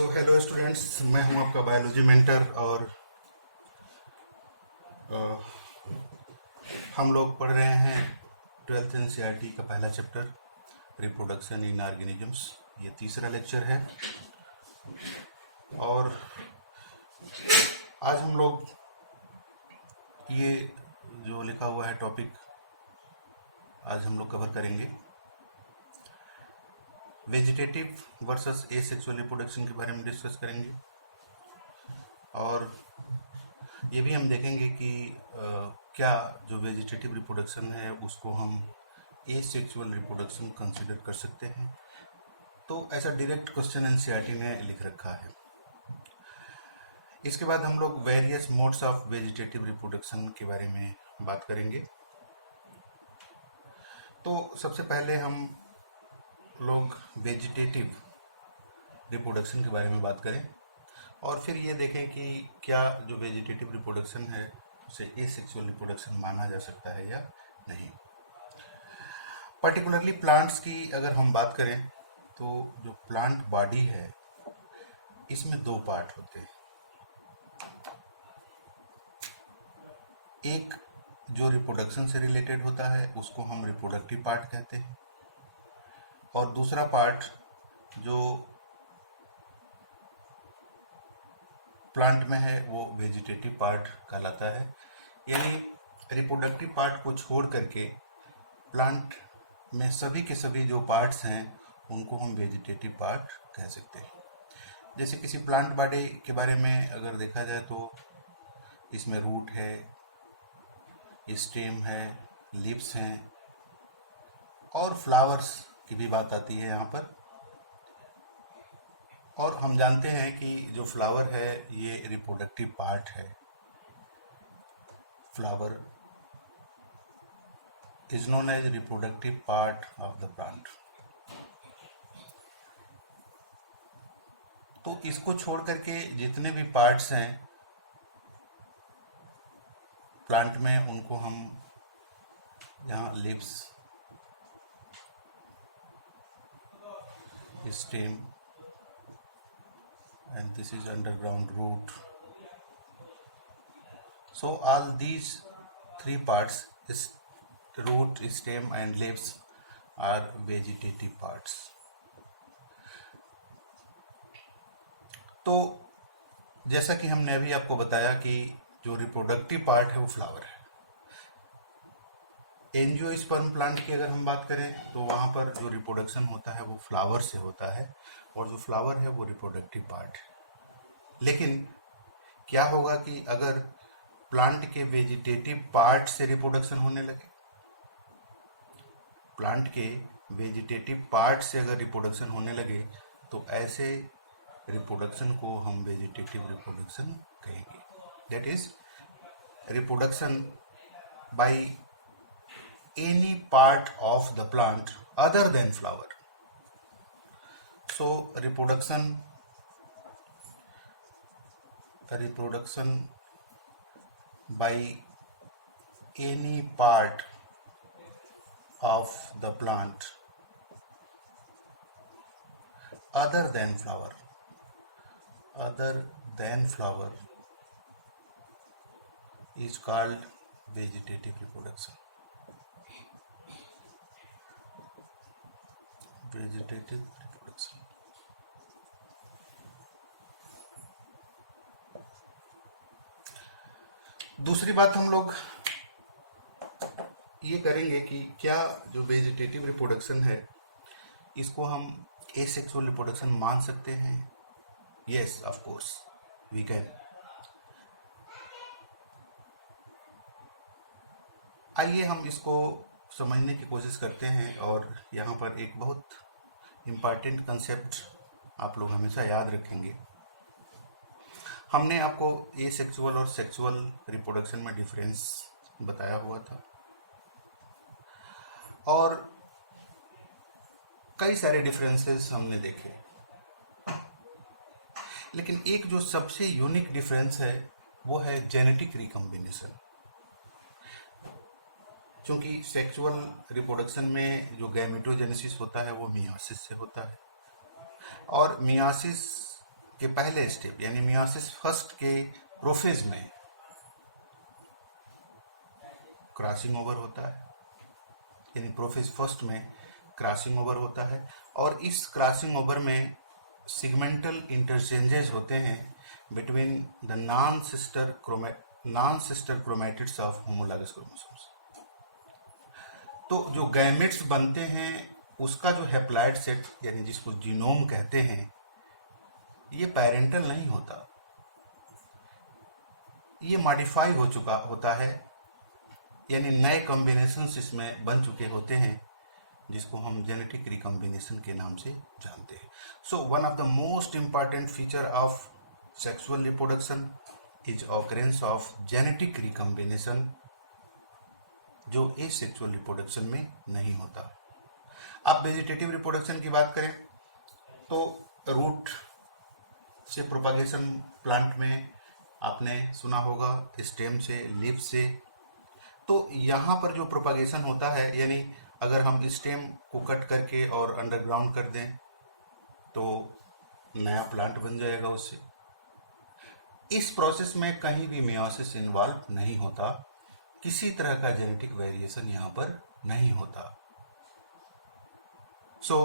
Hello students, मैं हूं आपका बायोलॉजी मेंटर और हम लोग पढ़ रहे हैं 12th एनसीईआरटी का पहला चैप्टर रिप्रोडक्शन इन ऑर्गेनिजम्स। ये तीसरा लेक्चर है और आज हम लोग ये जो लिखा हुआ है टॉपिक आज हम लोग कवर करेंगे। वेजिटेटिव वर्सेस एसेक्सुअल रिप्रोडक्शन के बारे में डिस्कस करेंगे और ये भी हम देखेंगे कि क्या जो वेजिटेटिव रिप्रोडक्शन है उसको हम एसेक्सुअल रिप्रोडक्शन कंसिडर कर सकते हैं। तो ऐसा डायरेक्ट क्वेश्चन एनसीईआरटी ने लिख रखा है। इसके बाद हम लोग various modes of vegetative reproduction के बारे में बात करेंगे। तो सबसे पहले हम लोग वेजिटेटिव रिप्रोडक्शन के बारे में बात करें और फिर ये देखें कि क्या जो वेजिटेटिव रिप्रोडक्शन है उसे एसेक्सुअल रिप्रोडक्शन माना जा सकता है या नहीं। पर्टिकुलरली प्लांट्स की अगर हम बात करें तो जो प्लांट बॉडी है इसमें दो पार्ट होते हैं। एक जो रिप्रोडक्शन से रिलेटेड होता है उसको हम रिप्रोडक्टिव पार्ट कहते हैं और दूसरा पार्ट जो प्लांट में है वो वेजिटेटिव पार्ट कहलाता है। यानी रिप्रोडक्टिव पार्ट को छोड़ करके प्लांट में सभी के सभी जो पार्ट्स हैं उनको हम वेजिटेटिव पार्ट कह सकते हैं। जैसे किसी प्लांट बॉडी के बारे में अगर देखा जाए तो इसमें रूट है, स्टेम है, लीव्स हैं और फ्लावर्स की भी बात आती है यहाँ पर। और हम जानते हैं कि जो फ्लावर है ये रिप्रोडक्टिव पार्ट है। Flower is known as reproductive part of the plant. तो इसको छोड़ करके जितने भी पार्ट्स हैं प्लांट में उनको हम यहाँ leaves, stem and this is underground root. So all these three parts is root, stem and leaves are vegetative parts. तो जैसा कि हमने अभी आपको बताया कि जो रिप्रोडक्टिव पार्ट है वो फ्लावर है। एंजियोस्पर्म प्लांट की अगर हम बात करें तो वहाँ पर जो रिप्रोडक्शन होता है वो फ्लावर से होता है और जो फ्लावर है वो रिप्रोडक्टिव पार्ट है। लेकिन क्या होगा कि अगर प्लांट के वेजिटेटिव पार्ट से रिप्रोडक्शन होने लगे, प्लांट के वेजिटेटिव पार्ट से अगर रिप्रोडक्शन होने लगे तो ऐसे रिप्रोडक्शन को हम वेजिटेटिव रिप्रोडक्शन कहेंगे। That is reproduction by any part of the plant other than flower. So reproduction by any part of the plant other than flower is called vegetative reproduction. Vegetative reproduction. दूसरी बात हम लोग ये करेंगे कि क्या जो वेजिटेटिव रिप्रोडक्शन है इसको हम एसेक्सुअल रिप्रोडक्शन मान सकते हैं। Yes, of course we can. आइए हम इसको समझने की कोशिश करते हैं और यहाँ पर एक बहुत इम्पॉर्टेंट कंसेप्ट आप लोग हमेशा याद रखेंगे। हमने आपको एसेक्सुअल और सेक्सुअल रिप्रोडक्शन में डिफरेंस बताया हुआ था और कई सारे डिफरेंसेस हमने देखे, लेकिन एक जो सबसे यूनिक डिफरेंस है वो है जेनेटिक रिकॉम्बिनेशन। क्योंकि सेक्सुअल रिप्रोडक्शन में जो गैमेटोजेनेसिस होता है वो मियासिस से होता है और मियासिस के पहले स्टेप यानी मियोसिस फर्स्ट के प्रोफेज में क्रॉसिंग ओवर होता है, यानी प्रोफेज फर्स्ट में क्रॉसिंग ओवर होता है, और इस क्रॉसिंग ओवर में सिगमेंटल इंटरचेंजेस होते हैं between the non sister chromatids of homologous chromosomes. तो जो गैमेट्स बनते हैं उसका जो हैप्लॉइड सेट यानी जिसको जीनोम कहते हैं, ये पैरेंटल नहीं होता, ये मॉडिफाई हो चुका होता है, यानी नए कॉम्बिनेशंस इसमें बन चुके होते हैं जिसको हम जेनेटिक रिकॉम्बिनेशन के नाम से जानते हैं। So one of the most important feature of sexual reproduction is occurrence of genetic recombination, जो एसेक्सुअल रिप्रोडक्शन में नहीं होता। अब वेजिटेटिव रिप्रोडक्शन की बात करें तो रूट से प्रोपागेशन प्लांट में आपने सुना होगा, स्टेम से, लीफ से। तो यहाँ पर जो प्रोपागेशन होता है, यानी अगर हम स्टेम को कट करके और अंडरग्राउंड कर दें तो नया प्लांट बन जाएगा उससे। इस प्रोसेस में कहीं भी मियोसिस इन्वॉल्व नहीं होता, किसी तरह का जेनेटिक वेरिएशन यहाँ पर नहीं होता। So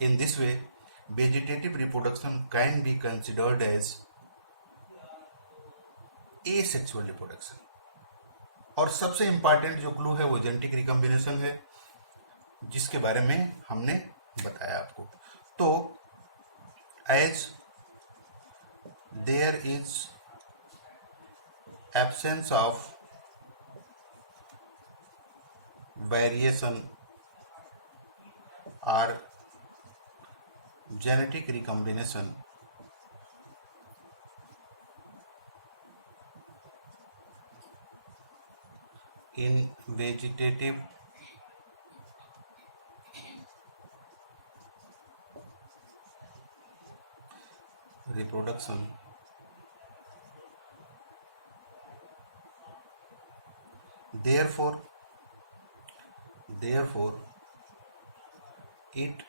in this way vegetative reproduction can be considered as asexual reproduction. और सबसे इंपॉर्टेंट जो क्लू है वो जेनेटिक रिकॉम्बिनेशन है, जिसके बारे में हमने बताया आपको। तो as there is absence of variation और genetic recombination in vegetative reproduction, therefore it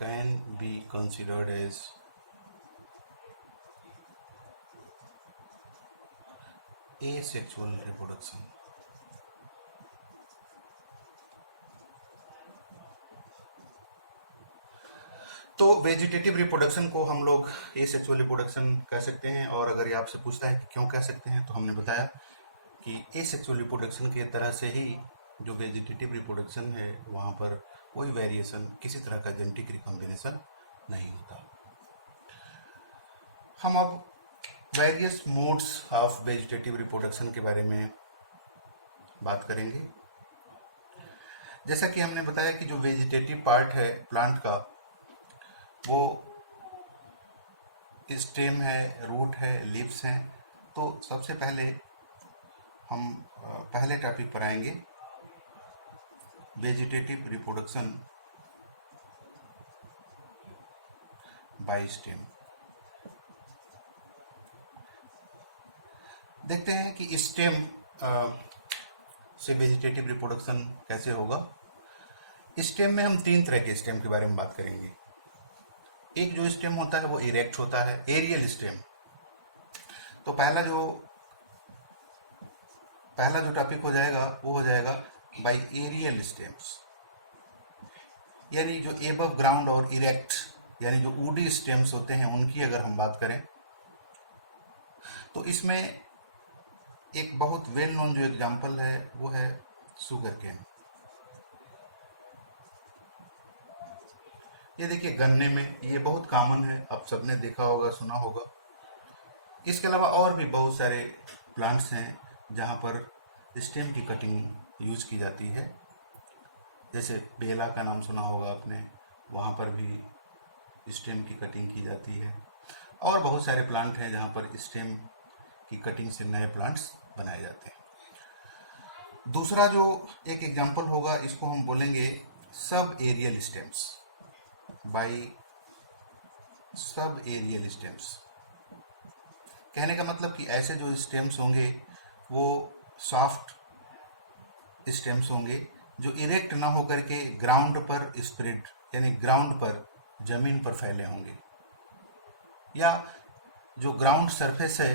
can be considered as asexual reproduction। तो वेजिटेटिव रिप्रोडक्शन को हम लोग एसेक्सुअल रिप्रोडक्शन कह सकते हैं। और अगर ये आपसे पूछता है कि क्यों कह सकते हैं, तो हमने बताया कि एसेक्सुअल रिप्रोडक्शन की तरह से ही जो वेजिटेटिव रिप्रोडक्शन है वहाँ पर कोई वेरिएशन, किसी तरह का जेनेटिक रिकॉम्बिनेशन नहीं होता। हम अब various modes of vegetative reproduction के बारे में बात करेंगे। जैसा कि हमने बताया कि जो वेजिटेटिव पार्ट है प्लांट का, वो स्टेम है, रूट है, लीव्स हैं। तो सबसे पहले हम पहले टॉपिक पर आएंगे, वेजिटेटिव रिप्रोडक्शन बाय स्टेम। देखते हैं कि स्टेम से वेजिटेटिव रिप्रोडक्शन कैसे होगा। स्टेम में हम तीन तरह के स्टेम के बारे में बात करेंगे। एक जो स्टेम होता है वो इरेक्ट होता है, एरियल स्टेम। तो पहला जो टॉपिक हो जाएगा वो हो जाएगा बाय एरियल स्टेम्स, यानी जो एबव ग्राउंड और इरेक्ट यानी जो वुडी स्टेम्स होते हैं उनकी अगर हम बात करें तो इसमें एक बहुत वेल नोन जो एग्जाम्पल है वो है शुगर केन। ये देखिए गन्ने में ये बहुत कॉमन है, आप सबने देखा होगा, सुना होगा। इसके अलावा और भी बहुत सारे प्लांट्स हैं जहाँ पर स्टेम की कटिंग यूज की जाती है। जैसे बेला का नाम सुना होगा आपने, वहाँ पर भी स्टेम की कटिंग की जाती है। और बहुत सारे प्लांट हैं जहाँ पर स्टेम की कटिंग से नए प्लांट्स बनाए जाते हैं। दूसरा जो एक एग्जाम्पल होगा, इसको हम बोलेंगे sub aerial stems, by sub aerial stems. कहने का मतलब कि ऐसे जो स्टेम्स होंगे वो सॉफ्ट स्टेम्स होंगे जो इरेक्ट ना हो करके ग्राउंड पर स्प्रेड, यानी ग्राउंड पर, जमीन पर फैले होंगे, या जो ग्राउंड सरफेस है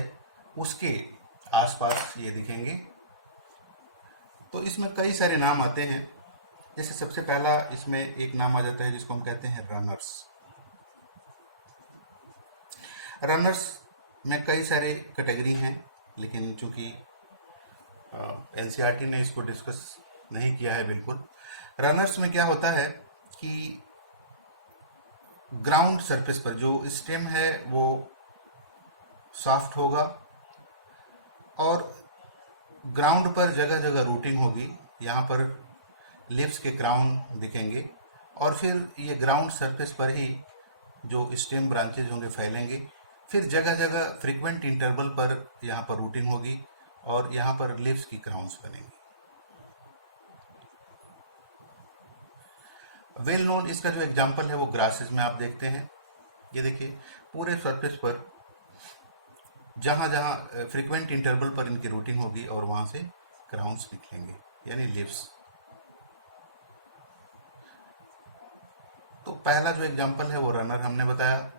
उसके आसपास ये दिखेंगे। तो इसमें कई सारे नाम आते हैं। जैसे सबसे पहला इसमें एक नाम आ जाता है जिसको हम कहते हैं रनर्स। रनर्स में कई सारे कैटेगरी हैं, लेकिन चूंकि एनसीईआरटी ने इसको डिस्कस नहीं किया है बिल्कुल। रनर्स में क्या होता है कि ग्राउंड सरफेस पर जो स्टेम है वो सॉफ्ट होगा और ग्राउंड पर जगह जगह रूटिंग होगी। यहाँ पर लिप्स के क्राउन दिखेंगे और फिर ये ग्राउंड सरफेस पर ही जो स्टेम ब्रांचेज होंगे फैलेंगे। फिर जगह जगह फ्रीक्वेंट इंटरवल पर यहाँ पर रूटिंग होगी और यहाँ पर लिप्स की क्राउन्स बनेंगी। वेल नोन इसका जो एग्जाम्पल है वो ग्रासेस में आप देखते हैं। ये देखिए पूरे सरफेस पर जहाँ जहाँ फ्रीक्वेंट इंटरवल पर इनकी रूटिंग होगी और वहाँ से क्राउन्स निकलेंगे, यानी लिप्स। तो पहला जो एग्जाम्पल है वो रनर हमने बताया,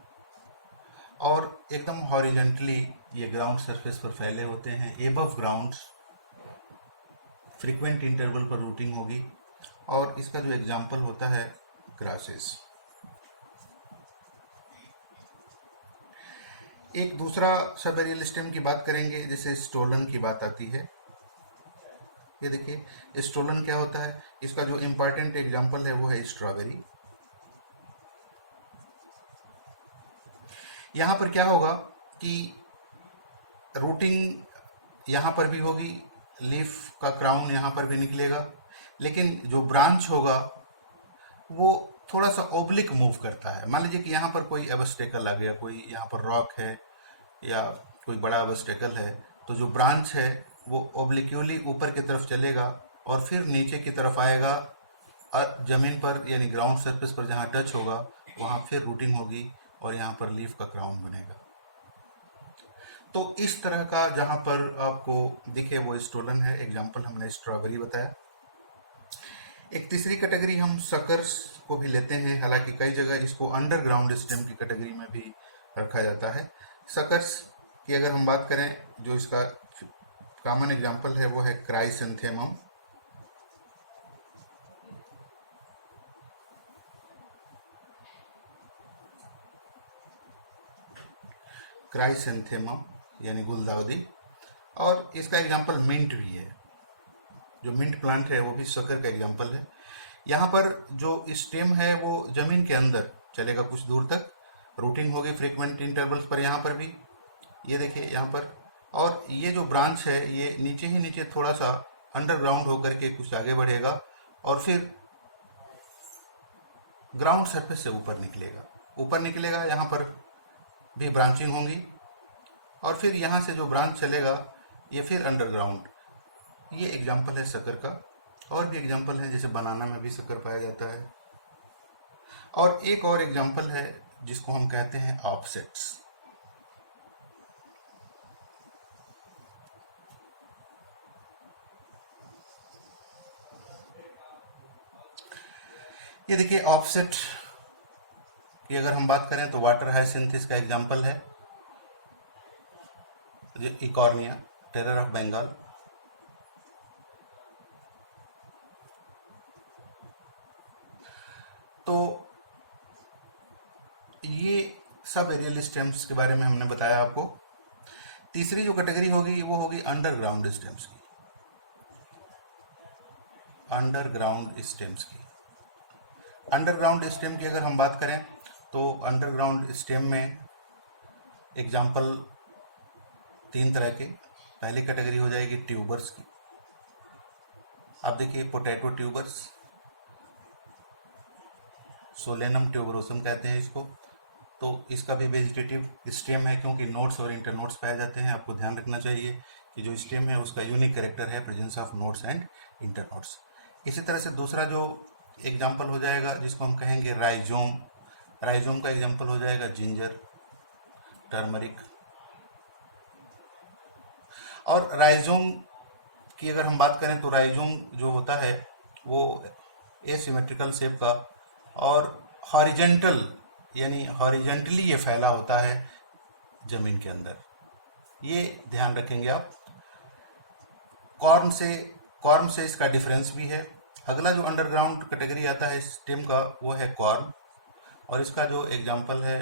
और एकदम हॉरिजेंटली ये ग्राउंड सरफेस पर फैले होते हैं। एबव ग्राउंड फ्रीक्वेंट इंटरवल पर रूटिंग होगी, और इसका जो एग्जाम्पल होता है ग्रासेस। एक दूसरा सब एरियल स्टेम की बात करेंगे, जैसे स्टोलन की बात आती है। ये देखिए स्टोलन क्या होता है, इसका जो इम्पोर्टेंट एग्जाम्पल है वो है स्ट्रॉबेरी। यहाँ पर क्या होगा कि रूटिंग यहाँ पर भी होगी, लीफ का क्राउन यहाँ पर भी निकलेगा, लेकिन जो ब्रांच होगा वो थोड़ा सा ओब्लिक मूव करता है। मान लीजिए कि यहाँ पर कोई ऑब्स्टेकल आ गया, कोई यहाँ पर रॉक है या कोई बड़ा ऑब्स्टेकल है, तो जो ब्रांच है वो ओब्लिक्यूली ऊपर की तरफ चलेगा और फिर नीचे की तरफ आएगा और जमीन पर यानी ग्राउंड सरफेस पर जहाँ टच होगा वहाँ फिर रूटिंग होगी और यहाँ पर लीफ का क्राउन बनेगा। तो इस तरह का जहाँ पर आपको दिखे वो स्टोलन है। एग्जाम्पल हमने स्ट्रॉबेरी बताया। एक तीसरी कैटेगरी हम सकर्स को भी लेते हैं, हालांकि कई जगह इसको अंडरग्राउंड स्टेम की कैटेगरी में भी रखा जाता है। सकर्स की अगर हम बात करें, जो इसका कॉमन एग्जाम्पल है वो है क्राइसेंथेमम। क्राइसेंथेमम यानी गुलदाउदी, और इसका एग्जाम्पल मिंट भी है। जो मिंट प्लांट है वो भी सकर का एग्जाम्पल है। यहाँ पर जो स्टेम है वो जमीन के अंदर चलेगा कुछ दूर तक, रूटिंग होगी फ्रीक्वेंट इंटरवल्स पर। यहाँ पर भी ये देखिए यहाँ पर, और ये जो ब्रांच है ये नीचे ही नीचे थोड़ा सा अंडरग्राउंड होकर के कुछ आगे बढ़ेगा और फिर ग्राउंड सरफेस से ऊपर निकलेगा। यहाँ पर भी ब्रांचिंग होंगी और फिर यहाँ से जो ब्रांच चलेगा ये फिर अंडरग्राउंड। ये एग्जाम्पल है शक्कर का। और भी एग्जाम्पल है, जैसे बनाना में भी शक्कर पाया जाता है। और एक और एग्जाम्पल है जिसको हम कहते हैं ऑफसेट्स। ये देखिए ऑफसेट की अगर हम बात करें तो वाटर हाइसिंथ का एग्जाम्पल है, इकॉर्निया टेरर ऑफ बंगाल। तो ये सब एरियल स्टेम्स के बारे में हमने बताया आपको। तीसरी जो कैटेगरी होगी वो होगी अंडरग्राउंड स्टेम्स की। अंडरग्राउंड स्टेम्स की अंडरग्राउंड स्टेम की अगर हम बात करें तो अंडरग्राउंड स्टेम में एग्जाम्पल तीन तरह के। पहली कैटेगरी हो जाएगी ट्यूबर्स की। आप देखिए पोटैटो ट्यूबर्स, सोलेनम ट्यूबरोसम कहते हैं इसको। तो इसका भी वेजिटेटिव स्टेम है, क्योंकि नोड्स और इंटरनोड्स पाए जाते हैं। आपको ध्यान रखना चाहिए कि जो स्टेम है उसका यूनिक कैरेक्टर है presence of nodes and internodes. इसी तरह से दूसरा जो एग्जाम्पल हो जाएगा जिसको हम कहेंगे राइजोम। राइजोम का एग्जाम्पल हो जाएगा जिंजर, टर्मरिक। और राइजोम की अगर हम बात करें तो राइजोम जो होता है वो एसिमेट्रिकल शेप का, और हॉरिजेंटल यानी हॉरिजेंटली ये फैला होता है जमीन के अंदर। ये ध्यान रखेंगे आप। कॉर्म से इसका डिफरेंस भी है। अगला जो अंडरग्राउंड कैटेगरी आता है स्टेम का वो है कॉर्म, और इसका जो एग्जाम्पल है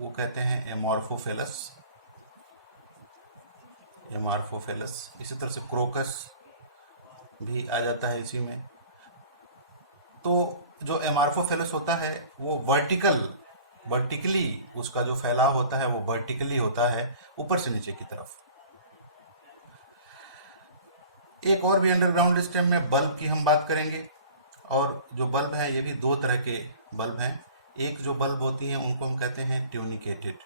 वो कहते हैं एमॉर्फोफेलस। इसी तरह से क्रोकस भी आ जाता है इसी में। तो जो एमॉर्फोफेलस होता है वो वर्टिकली उसका जो फैलाव होता है वो वर्टिकली होता है, ऊपर से नीचे की तरफ। एक और भी अंडरग्राउंड स्टेम में बल्ब की हम बात करेंगे, और जो बल्ब हैं ये भी दो तरह के बल्ब हैं। एक जो बल्ब होती हैं उनको हम कहते हैं ट्यूनिकेटेड,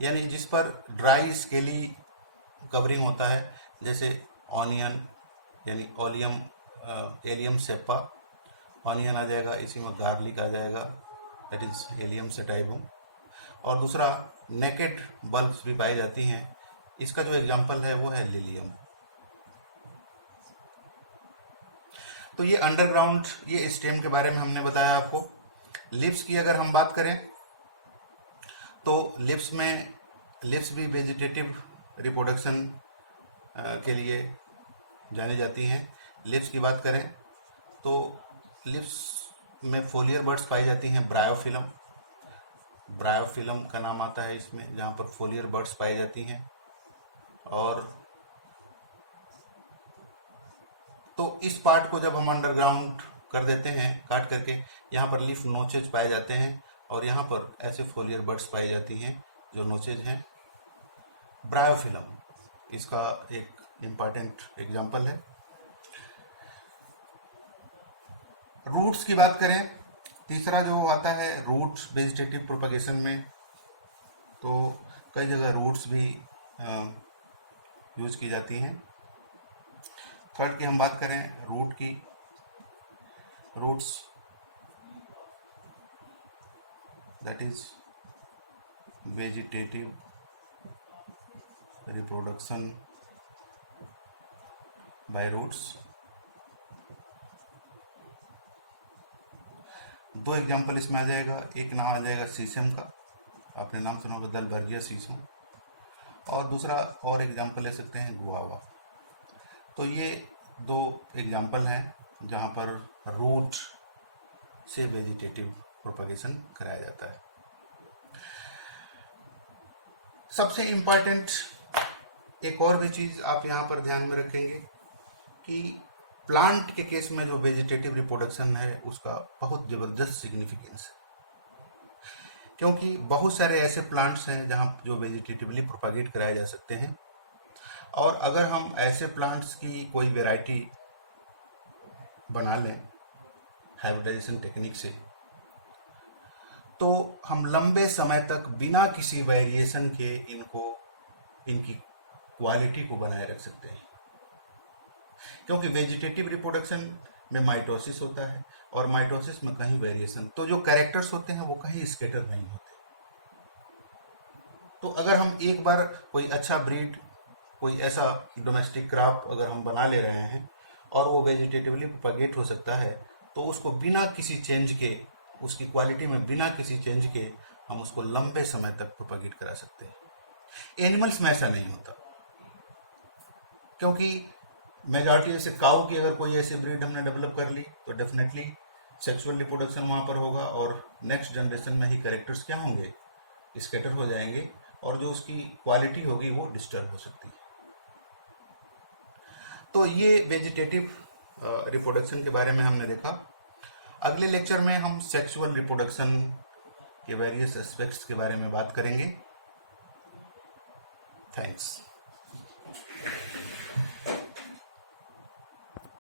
यानी जिस पर ड्राई स्केली कवरिंग होता है, जैसे ऑनियन यानी एलियम सेप्पा, ऑनियन आ जाएगा, इसी में गार्लिक आ जाएगा, दैट इज एलियम सेटाइवम। और दूसरा नेकेड बल्ब्स भी पाई जाती हैं, इसका जो एग्जांपल है वो है लिलियम। तो ये अंडरग्राउंड ये स्टेम के बारे में हमने बताया आपको। लिप्स की अगर हम बात करें तो लिप्स भी वेजिटेटिव रिप्रोडक्शन के लिए जानी जाती हैं। लिप्स की बात करें तो लिप्स में फोलियर बर्ड्स पाई जाती हैं, ब्रायोफिलम का नाम आता है इसमें, जहाँ पर फोलियर बर्ड्स पाई जाती हैं। और तो इस पार्ट को जब हम अंडरग्राउंड कर देते हैं काट करके, यहाँ पर लीफ नोचेज पाए जाते हैं, और यहाँ पर ऐसे फोलियर बर्ड्स पाई जाती हैं जो नोचेज हैं। ब्रायोफिलम इसका एक इम्पॉर्टेंट एग्जाम्पल है। रूट्स की बात करें, तीसरा जो आता है रूट वेजिटेटिव प्रोपगेशन में, तो कई जगह रूट्स भी यूज की जाती हैं। थर्ड की हम बात करें roots that is vegetative reproduction by roots. दो एग्जाम्पल इसमें आ जाएगा, एक नाम आ जाएगा सीसम का, आपने नाम सुना होगा दलबर्गिया सीसम, और दूसरा और एग्जाम्पल ले सकते हैं गुआवा। तो ये दो एग्जाम्पल हैं जहाँ पर रूट से वेजिटेटिव प्रोपगेशन कराया जाता है। सबसे इम्पॉर्टेंट एक और भी चीज़ आप यहाँ पर ध्यान में रखेंगे कि प्लांट के केस में जो वेजिटेटिव रिप्रोडक्शन है उसका बहुत ज़बरदस्त सिग्निफिकेंस है, क्योंकि बहुत सारे ऐसे प्लांट्स हैं जहाँ जो वेजिटेटिवली प्रोपागेट कराए जा सकते हैं। और अगर हम ऐसे प्लांट्स की कोई वैरायटी बना लें हाइब्रिडाइजेशन टेक्निक से, तो हम लंबे समय तक बिना किसी वेरिएशन के इनकी क्वालिटी को बनाए रख सकते हैं। क्योंकि वेजिटेटिव रिप्रोडक्शन में माइटोसिस होता है, और माइटोसिस में कहीं वेरिएशन, तो जो कैरेक्टर्स होते हैं वो कहीं स्कैटर नहीं होते। तो अगर हम एक बार कोई अच्छा ब्रीड, कोई ऐसा डोमेस्टिक क्रॉप अगर हम बना ले रहे हैं और वो वेजिटेटिवली प्रोपगेट हो सकता है, तो उसको बिना किसी चेंज के, उसकी क्वालिटी में बिना किसी चेंज के हम उसको लंबे समय तक प्रोपगेट करा सकते हैं। एनिमल्स में ऐसा नहीं होता, क्योंकि मेजॉरिटी ऐसे काऊ की अगर कोई ऐसी ब्रीड हमने डेवलप कर ली तो डेफिनेटली सेक्सुअल रिप्रोडक्शन वहाँ पर होगा, और नेक्स्ट जनरेशन में ही कैरेक्टर्स क्या होंगे, स्कैटर हो जाएंगे, और जो उसकी क्वालिटी होगी वो डिस्टर्ब हो सकती है। तो ये वेजिटेटिव रिप्रोडक्शन के बारे में हमने देखा। अगले लेक्चर में हम सेक्सुअल रिप्रोडक्शन के वेरियस एस्पेक्ट्स के बारे में बात करेंगे। थैंक्स।